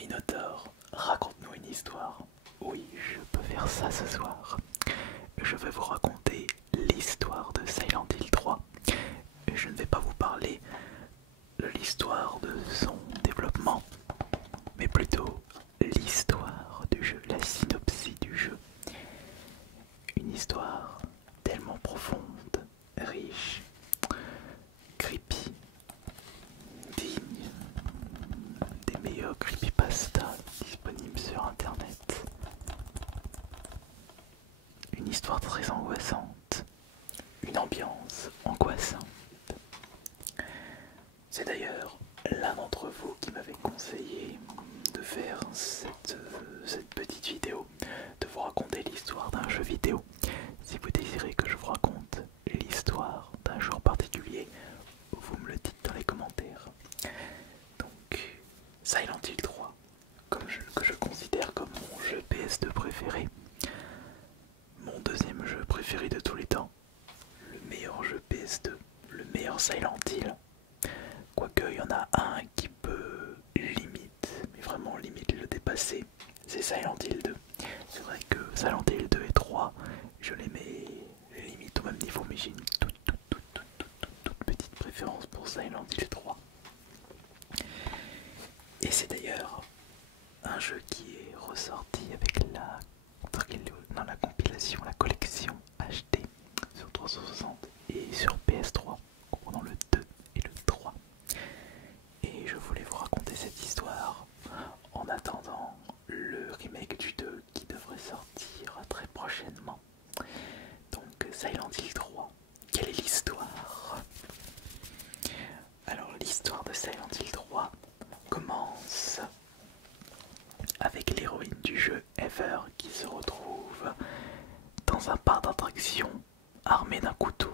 Minotaure, raconte-nous une histoire. Oui, je peux faire ça ce soir. Je vais vous raconter l'histoire de Silent Hill 3. Et je ne vais pas vous parler de l'histoire de son développement, mais plutôt l'histoire du jeu, la synopsis du jeu. Une histoire tellement profonde, riche, creepy, digne des meilleurs creepypastas disponibles sur internet. Une histoire très angoissante, une ambiance angoissante. C'est d'ailleurs l'un d'entre vous qui m'avait conseillé de faire cette petite vidéo, de vous raconter l'histoire d'un jeu vidéo. Si vous désirez que je vous raconte l'histoire d'un jeu en particulier, vous me le dites dans les commentaires. Donc, Silent Hill 3, que je considère comme mon jeu PS2 préféré, mon deuxième jeu préféré de tous les temps, le meilleur jeu PS2, le meilleur Silent Hill. Quoique il y en a un qui peut limite, mais vraiment limite le dépasser, c'est Silent Hill 2. C'est vrai que Silent Hill 2 et 3, je les mets limite au même niveau, mais j'ai une toute petite préférence pour Silent Hill 3. Et c'est d'ailleurs un jeu qui est ressorti avec la compilation, la collection HD sur 360 et sur PS3, comprenant le 2 et le 3. Et je voulais vous raconter cette histoire en attendant le remake du 2 qui devrait sortir très prochainement. Donc Silent Hill 3, quelle est l'histoire? Alors l'histoire de Silent Hill 3 commence avec l'héroïne du jeu Ever qui se retrouve dans un parc d'attractions armée d'un couteau.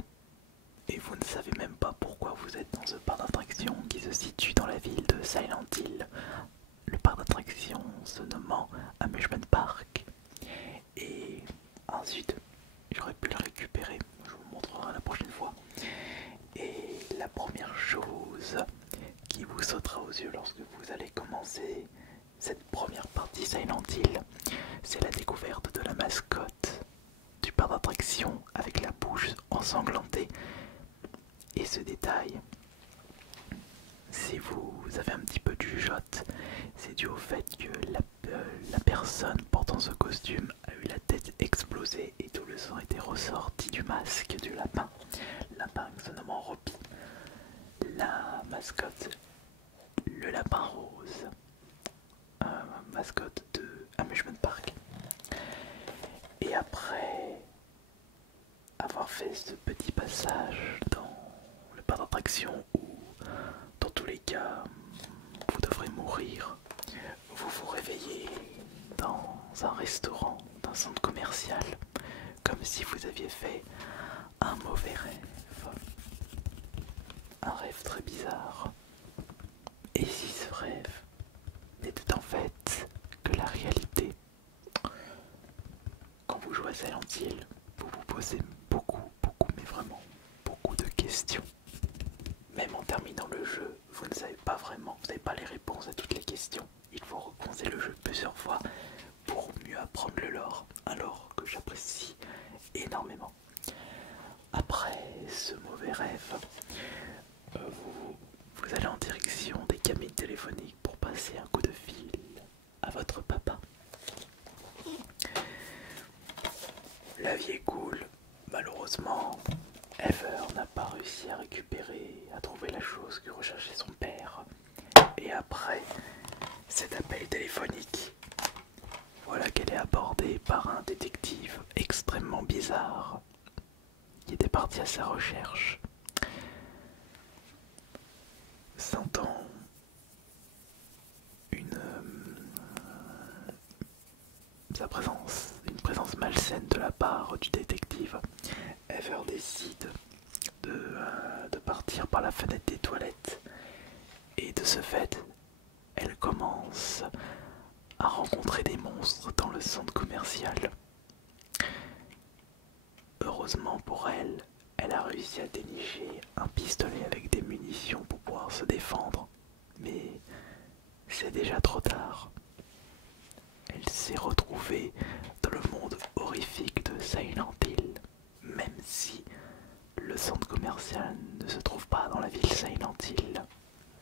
Et vous ne savez même pas pourquoi vous êtes dans ce parc d'attractions qui se situe dans la ville de Silent Hill. Le parc d'attractions se nommant Amusement Park. Et ensuite, j'aurais pu le récupérer, je vous le montrerai la prochaine fois. Et la première chose qui vous sautera aux yeux lorsque vous allez commencer cette première partie Silent Hill, c'est la découverte de la mascotte du parc d'attractions avec la bouche ensanglantée. Et ce détail, si vous avez un petit peu de jugeote, c'est dû au fait que la personne portant ce costume a eu la tête explosée et tout le sang était ressorti du masque du lapin. Lapin se nommant Robbie. La mascotte, le lapin rose, mascotte de Amusement Park. Et après avoir fait ce petit passage dans le parc d'attraction où, dans tous les cas, vous devrez mourir, vous vous réveillez dans un restaurant, d'un centre commercial, comme si vous aviez fait un mauvais rêve. Un rêve très bizarre. Et si ce rêve n'était en fait que la réalité? Quand vous jouez à Silent Hill, vous vous posez beaucoup, mais vraiment beaucoup de questions. Même en terminant le jeu, vous ne savez pas vraiment, vous n'avez pas les réponses à toutes les questions. Il faut recommencer le jeu plusieurs fois pour mieux apprendre le lore, un lore que j'apprécie énormément. Après ce mauvais rêve, vous allez en direction des cabines téléphoniques pour passer un coup de fil à votre papa. La vie est cool, malheureusement, Ever n'a pas réussi à trouver la chose que recherchait son père. Et après cet appel téléphonique, voilà qu'elle est abordée par un détective extrêmement bizarre qui était parti à sa recherche. Sentant une présence malsaine de la part du détective, Ever décide de partir par la fenêtre des toilettes. Et de ce fait, elle commence à rencontrer des monstres dans le centre commercial. Heureusement pour elle, elle a réussi à dénicher un pistolet avec des munitions pour pouvoir se défendre. Mais c'est déjà trop tard. Elle s'est retrouvée dans le monde horrifique de Silent Hill, même si le centre commercial ne se trouve pas dans la ville Silent Hill.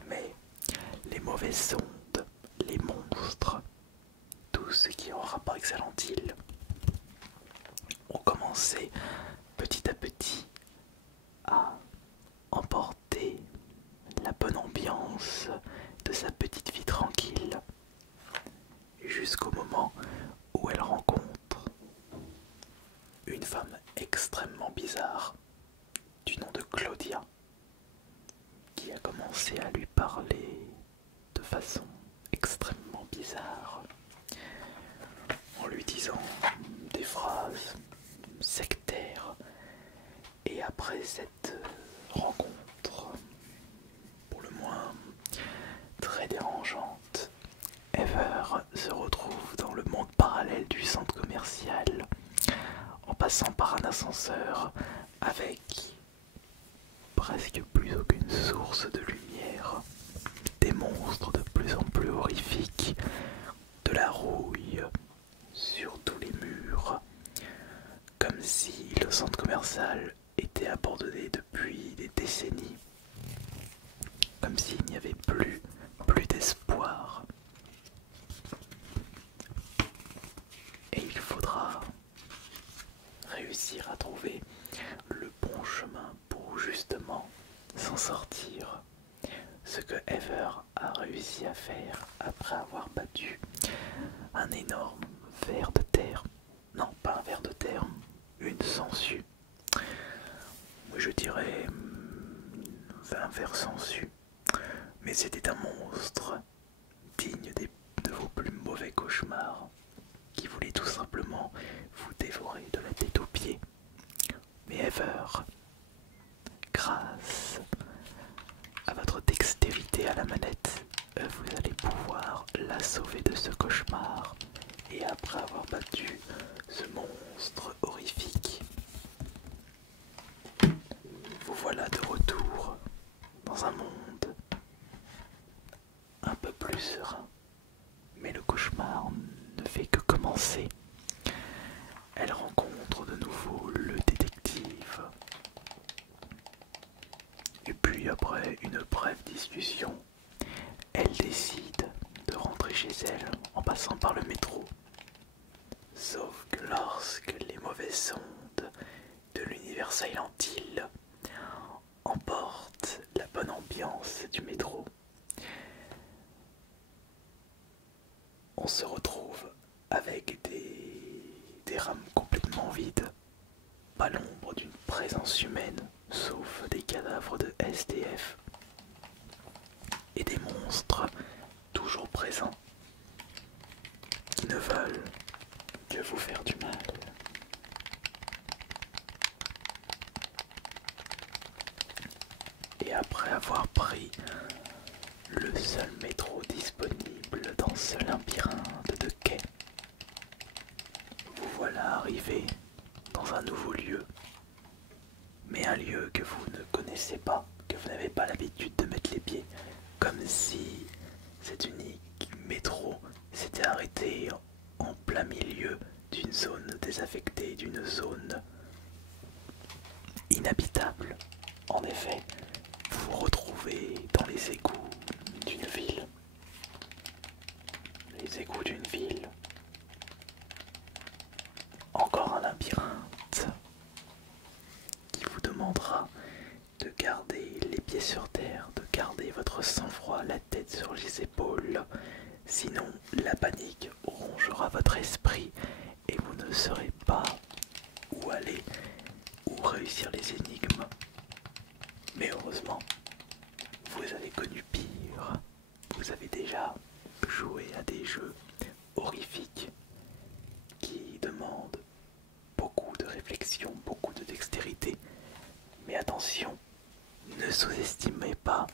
Mais les mauvaises ondes, les monstres, tout ce qui est en rapport avec Silent Hill ont commencé petit à petit à emporter la bonne ambiance de sa petite vie tranquille, jusqu'au moment où elle rencontre une femme extrêmement bizarre du nom de Claudia, qui a commencé à lui parler de façon extrêmement bizarre, en lui disant des phrases sectaires. Et après cette rencontre, pour le moins très dérangeante, Ever se retrouve dans le monde parallèle du centre commercial, en passant par un ascenseur avec presque plus aucune source de lumière, des monstres de plus en plus horrifiques, de la rouille sur tous les murs, comme si le centre commercial était abandonné depuis des décennies, comme s'il n'y avait plus d'espoir. Et il faudra réussir à trouver le bon chemin pour justement s'en sortir. Ce que Ever a réussi à faire après avoir battu un énorme ver de terre. Non, pas un ver de terre, une sangsue. Je dirais un ver sangsue. Mais c'était un monstre digne de vos plus mauvais cauchemars, qui voulait tout simplement vous dévorer de la tête aux pieds. Mais Ever, grâce à votre dextérité à la manette, vous allez pouvoir la sauver de ce cauchemar. Et après avoir battu ce monstre horrifique, vous voilà de retour dans un monde un peu plus serein. Mais le cauchemar ne fait que commencer. Elle rencontre de nouveau le détective. Et puis après une brève discussion, elle décide de rentrer chez elle en passant par le métro. Sauf que lorsque les mauvaises ondes de l'univers Silent Hill emportent la bonne ambiance du métro, on se retrouve avec des rames complètement vides, pas l'ombre d'une présence humaine, sauf des cadavres de SDF et des monstres toujours présents qui ne veulent que vous faire du mal. Et après avoir pris le seul métro disponible dans ce labyrinthe de quais, vous voilà arrivé dans un nouveau lieu, mais un lieu que vous ne connaissez pas, que vous n'avez pas l'habitude de mettre les pieds, comme si cet unique métro s'était arrêté en plein milieu d'une zone désaffectée, d'une zone inhabitable. En effet, vous vous retrouvez dans les égouts d'une ville. Les égouts d'une ville. Encore un labyrinthe qui vous demandera de garder les pieds sur terre, de garder votre sang-froid, la tête sur les épaules. Sinon, la panique rongera votre esprit et vous ne saurez pas où aller, où réussir les énigmes. Mais heureusement, vous avez connu pire. Vous avez déjà joué à des jeux horrifiques qui demandent beaucoup de réflexion, beaucoup de dextérité. Mais attention, ne sous-estimez pas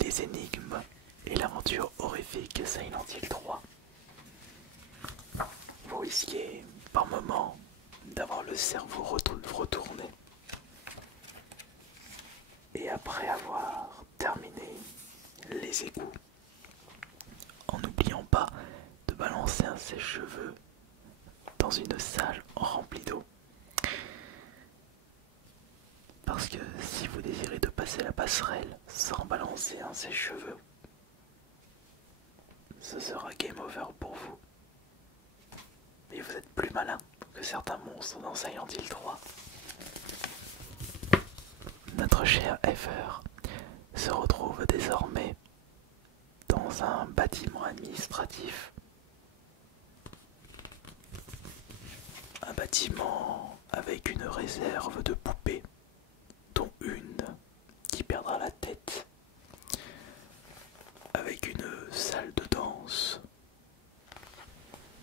les énigmes et l'aventure horrifique Silent Hill 3. Vous risquez par moments d'avoir le cerveau retourné. Et après avoir terminé les égouts n'oubliant pas de balancer un sèche-cheveux dans une salle remplie d'eau. Parce que si vous désirez de passer la passerelle sans balancer un sèche-cheveux, ce sera game over pour vous. Mais vous êtes plus malin que certains monstres dans Silent Hill 3. Notre cher Ever se retrouve désormais dans un bâtiment administratif. Un bâtiment avec une réserve de poupées, dont une qui perdra la tête, avec une salle de danse,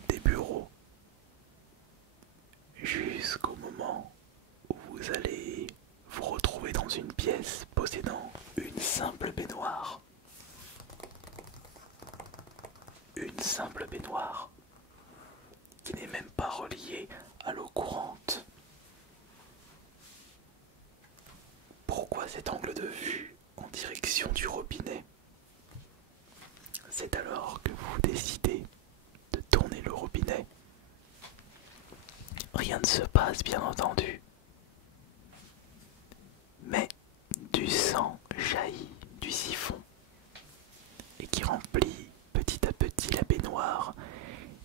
des bureaux, jusqu'au moment où vous allez vous retrouver dans une pièce possédant une simple baignoire. Une simple baignoire qui n'est même pas reliée à l'eau courante. Pourquoi cet angle de vue en direction du robinet? C'est alors que vous décidez de tourner le robinet. Rien ne se passe, bien entendu. Mais du sang jaillit du siphon et qui remplit petit à petit la baignoire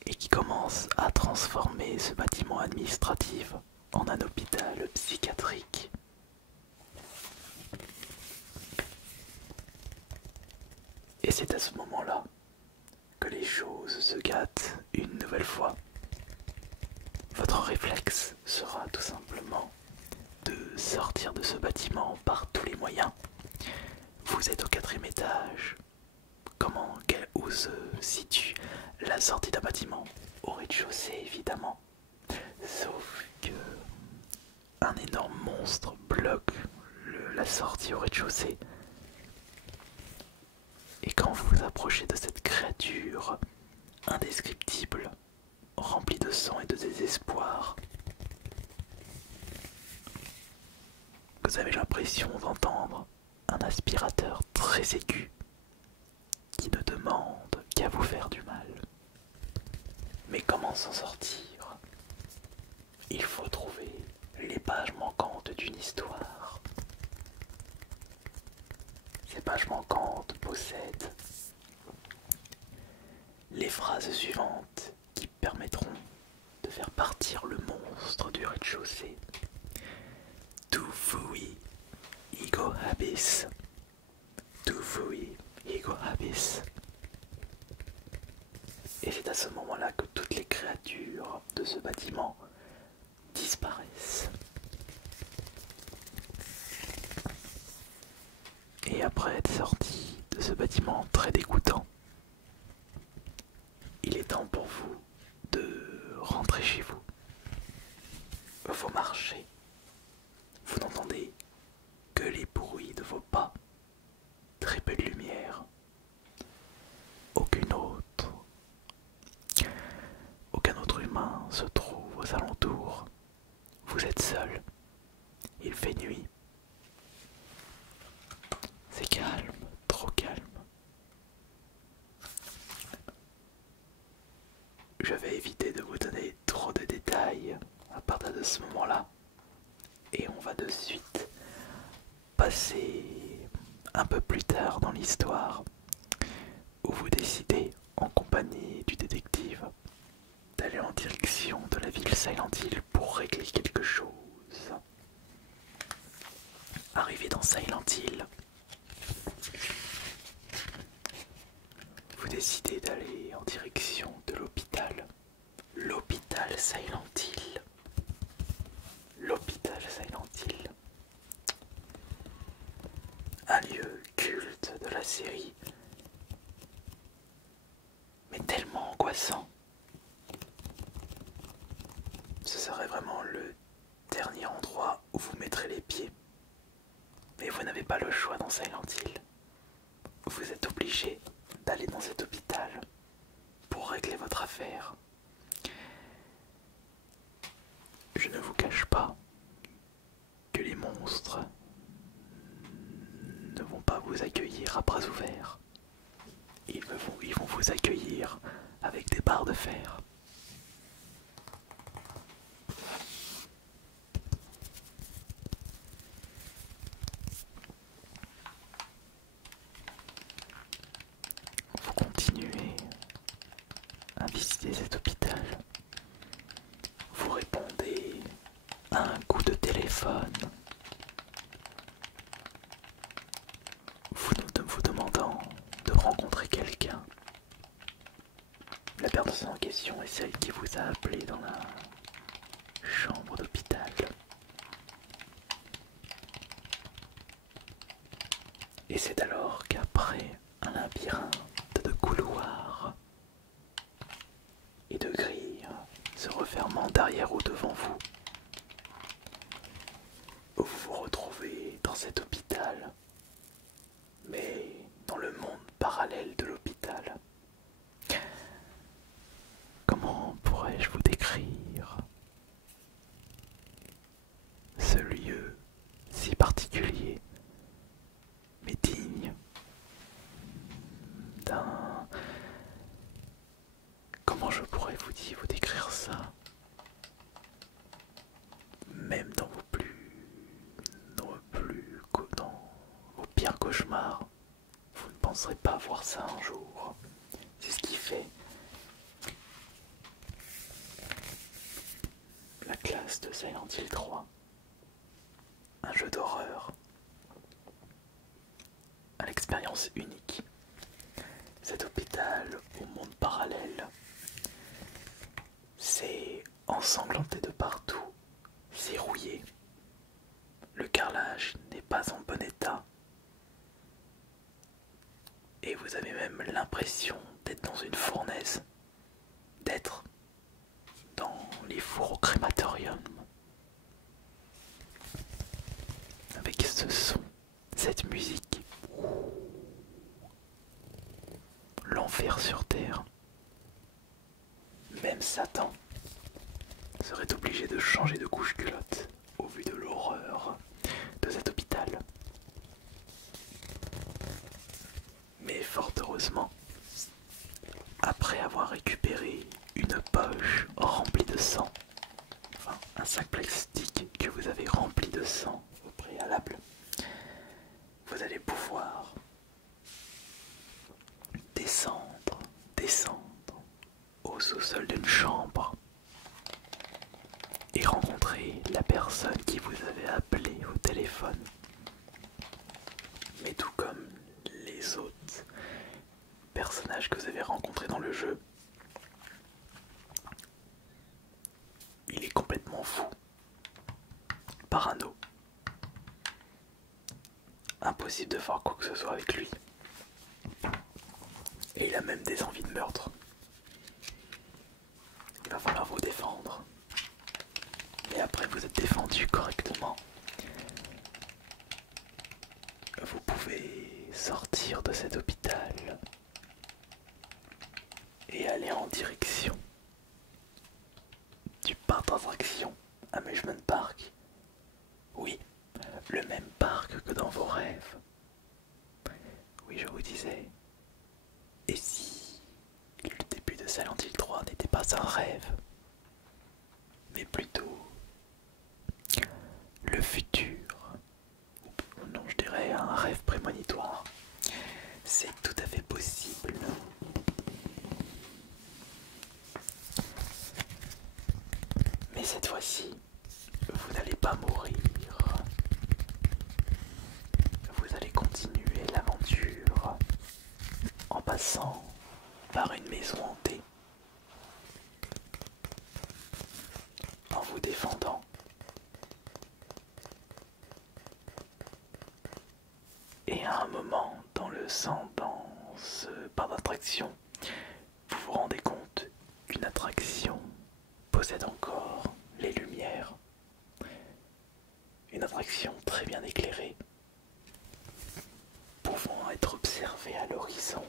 et qui commence à transformer ce bâtiment administratif en un hôpital psychiatrique. Et c'est à ce moment-là que les choses se gâtent une nouvelle fois. Votre réflexe sera tout simplement de sortir de ce bâtiment par tous les moyens. Vous êtes au 4e étage. Où se situe la sortie d'un bâtiment? Au rez-de-chaussée, évidemment. Sauf que un énorme monstre bloque la sortie au rez-de-chaussée. Et quand vous vous approchez de cette créature indescriptible, remplie de sang et de désespoir, vous avez l'impression d'entendre un aspirateur très aigu qui ne demande qu'à vous faire du mal. Mais comment s'en sortir? Il faut trouver les pages manquantes d'une histoire. Ces pages manquantes possèdent les phrases suivantes qui permettront de faire partir le monstre du rez-de-chaussée. Tu fui ego habis. Tu fui ego habis. Et c'est à ce moment-là que toutes les créatures de ce bâtiment disparaissent. Et après être sorti de ce bâtiment très dégoûtant, il est temps pour vous de rentrer chez vous. Vous marchez, vous n'entendez que les bruits de vos pas, très peu de lumière, aucun autre humain se trouve aux alentours. Vous êtes seul, il fait nuit. C'est calme, trop calme. Je vais éviter de vous donner trop de détails à partir de ce moment-là. Et on va de suite passer un peu plus tard dans l'histoire, où vous décidez, en compagnie du détective, d'aller en direction de la ville Silent Hill pour régler quelque chose. Arrivé dans Silent Hill, vous décidez d'aller en direction de l'hôpital. L'hôpital Silent Hill. L'hôpital Silent Hill. Un lieu culte de la série, mais tellement angoissant. Ce serait vraiment le dernier endroit où vous mettrez les pieds. Mais vous n'avez pas le choix dans Silent Hill. Vous êtes obligé d'aller dans cet hôpital pour régler votre affaire. Je ne vous cache pas que les monstres ne vont pas vous accueillir à bras ouverts. Ils vont vous accueillir avec des barres de fer. Vous continuez à visiter cet hôpital. Vous répondez à un coup de téléphone, vous demandant de rencontrer quelqu'un. La personne en question est celle qui vous a appelé dans la chambre d'hôpital. Et c'est alors qu'après un labyrinthe de couloirs et de grilles se refermant derrière ou devant vous, vous vous retrouvez dans cet hôpital, mais dans le monde parallèle de l'hôpital. Comment pourrais-je vous décrire ce lieu si particulier, mais digne d'un... Comment je pourrais vous décrire ça? Même dans vos pires cauchemars, vous ne penserez pas voir ça un jour. C'est ce qui fait la classe de Silent Hill 3. Un jeu d'horreur à l'expérience unique. Cet hôpital au monde parallèle, c'est ensanglanté de partout, c'est rouillé. Le carrelage n'est pas en bon état. Et vous avez même l'impression d'être dans une fournaise, d'être dans les fours au crématorium. Avec ce son, cette musique, l'enfer sur terre. Même Satan serait obligé de changer de couche-culotte au vu de l'horreur de cet hôpital. Mais fort heureusement, après avoir récupéré une poche remplie de sang, enfin un sac plastique que vous avez rempli de sang au préalable, vous allez pouvoir descendre au sous-sol d'une chambre et rencontrer la personne qui vous avait appelé au téléphone. Mais tout comme les autres personnages que vous avez rencontrés dans le jeu, il est complètement fou, parano. Impossible de faire quoi que ce soit avec lui. Et il a même des envies de meurtre. Il va falloir vous défendre. Et après vous êtes défendu correctement, vous pouvez sortir de cet hôpital et aller en direction du parc d'attractions Amusement Park. Oui, le même parc que dans vos rêves. Oui, je vous disais. Et si le début de Silent Hill 3 n'était pas un rêve, mais plutôt le futur, ou non, je dirais un rêve prémonitoire. C'est tout à fait possible. Mais cette fois-ci, vous n'allez pas mourir. Vous allez continuer l'aventure en passant par une maison hantée, en vous défendant. Et à un moment dans ce parc d'attraction, vous vous rendez compte qu'une attraction possède encore les lumières. Une attraction très bien éclairée, pouvant être observée à l'horizon.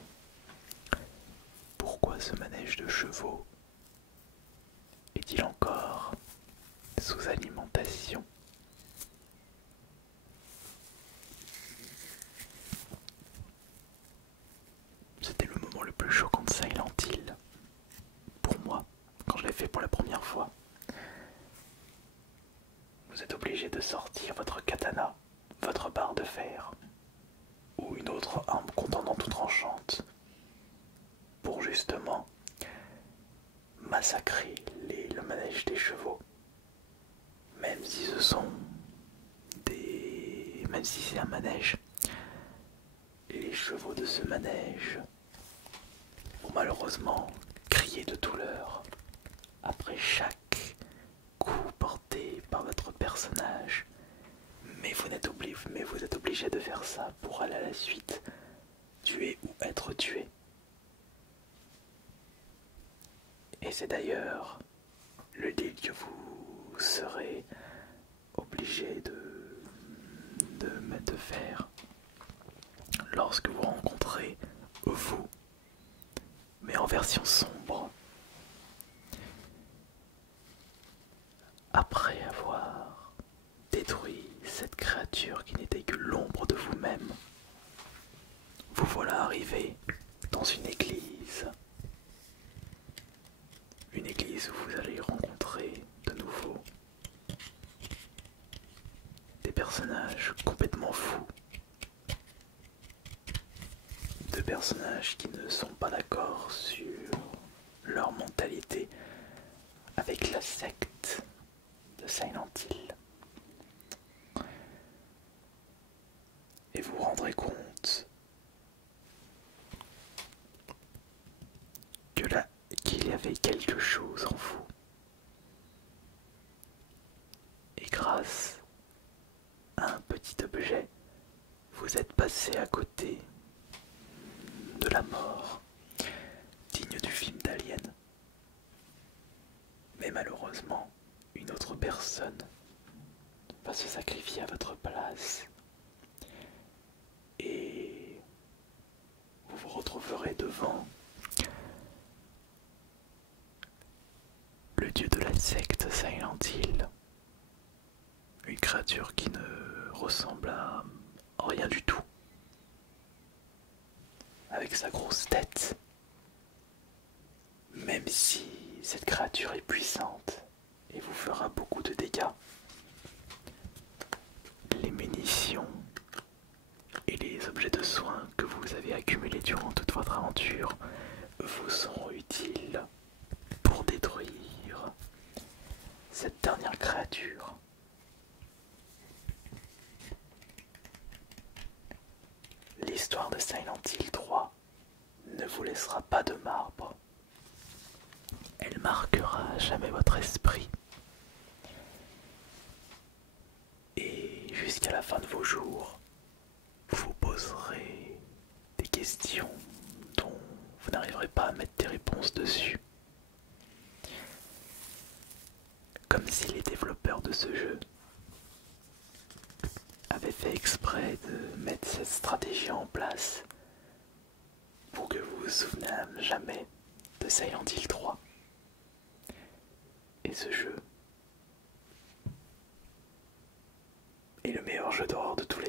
Pourquoi ce manège de chevaux est-il encore sous alimentation? C'était le moment le plus choquant de Silent Hill. obligé de sortir votre katana, votre barre de fer, ou une autre arme contenant tout tranchante, pour justement massacrer le manège des chevaux. Même si ce sont des... Même si c'est un manège, les chevaux de ce manège vont malheureusement crier de douleur après chaque coup porté par votre personnage. Mais vous êtes obligé de faire ça pour aller à la suite, tuer ou être tué. Et c'est d'ailleurs le deal que vous serez obligé de faire lorsque vous rencontrez vous, mais en version sombre. Après avoir détruit cette créature qui n'était que l'ombre de vous-même, vous voilà arrivé dans une église. Une église où vous allez rencontrer de nouveau des personnages complètement fous. Deux personnages qui ne sont pas d'accord sur leur mentalité avec la secte de Silent Hill. Et vous vous rendrez compte que là, qu'il y avait quelque chose en vous. Et grâce à un petit objet, vous êtes passé à côté de la mort, digne du film d'Alien. Mais malheureusement, une autre personne va se sacrifier à votre place. Et vous vous retrouverez devant le dieu de la secte Silent Hill. Une créature qui ne ressemble à rien du tout. Avec sa grosse tête. Même si cette créature est puissante et vous fera beaucoup de dégâts, les munitions et les objets de soins que vous avez accumulés durant toute votre aventure vous seront utiles pour détruire cette dernière créature. L'histoire de Silent Hill 3 ne vous laissera pas de marbre. Elle marquera à jamais votre esprit. Et jusqu'à la fin de vos jours, vous poserez des questions dont vous n'arriverez pas à mettre des réponses dessus. Comme si les développeurs de ce jeu avaient fait exprès de mettre cette stratégie en place pour que vous vous souveniez jamais de Silent Hill 3. Et ce jeu est le meilleur jeu d'horreur de tous